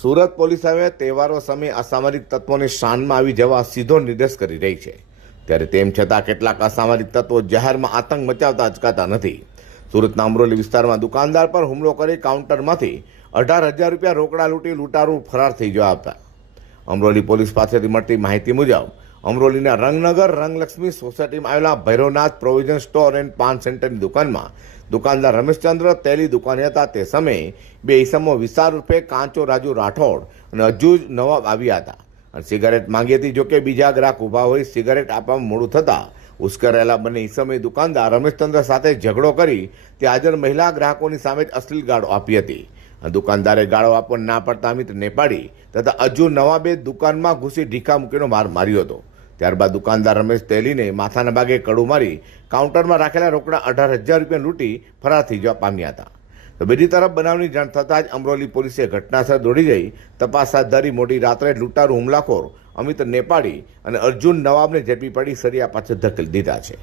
Surat police હવે તહેવારો સમયે અસામરિક તત્વોની શાનમાં આવી જવા સીધો નિર્દેશ કરી રહી છે. ત્યારે તેમ છતાં કેટલાક અસામરિક તત્વો જાહેરમાં આતંક મચાવતા અચકાતા નથી. સુરતના અમરોલી વિસ્તારમાં દુકાનદાર પર હુમલો કરી કાઉન્ટરમાંથી અઢાર હજાર રૂપિયા રોકડા લૂંટી લૂંટારૂ ફરાર થઈ ગયા હતા અમરોલી પોલીસ પાસેથી મળતી માહિતી મુજબ અમરોલીના રંગનગર રંગલક્ષ્મી સોસાયટીમાં આવેલા Bhairavnath provision store and paan સેન્ટરની દુકાનમાં દુકાનદાર રમેશચંદ્ર તેલી દુકાને હતા. તે સમયે બે ઈસમો વિસ્તાર રૂપે કાંચો રાજુ રાઠોડ અને અજુજ નવાબ આવ્યા હતા. અને સિગારેટ માંગી હતી જોકે બીજા ગ્રાહક ઊભા હોય, સિગારેટ આપવામાં મોડું થતાં ઉશ્કેરાયેલા બંને ઈસમે દુકાનદાર રમેશચંદ્ર સાથે ઝઘડો કરી તે હાજર મહિલા ગ્રાહકોની સામે જ અશ્લીલ ગાળો આપી હતી. દુકાનદારે ગાળો આપવા ના પડતા અમિત નેપાળી તથા અજુ નવાબે દુકાનમાં ઘૂસી ઢીકા મૂકીનો માર માર્યો હતો. ત્યારબાદ દુકાનદાર રમેશ તેલીને માથાના ભાગે કડું મારી કાઉન્ટરમાં રાખેલા રોકડા અઢાર હજાર રૂપિયા લૂંટી ફરાર થઈ જવા પામ્યા હતા. તો બીજી તરફ બનાવની જાણ થતાં જ અમરોલી પોલીસે ઘટનાસ્થળ દોડી જઈ તપાસ હાથ ધરી મોડી રાત્રે લૂંટારૂ હુમલાખોર અમિત નેપાળી અને અર્જુન નવાબને ઝડપી પડી સરિયા પાછળ ધકેલી દીધા છે.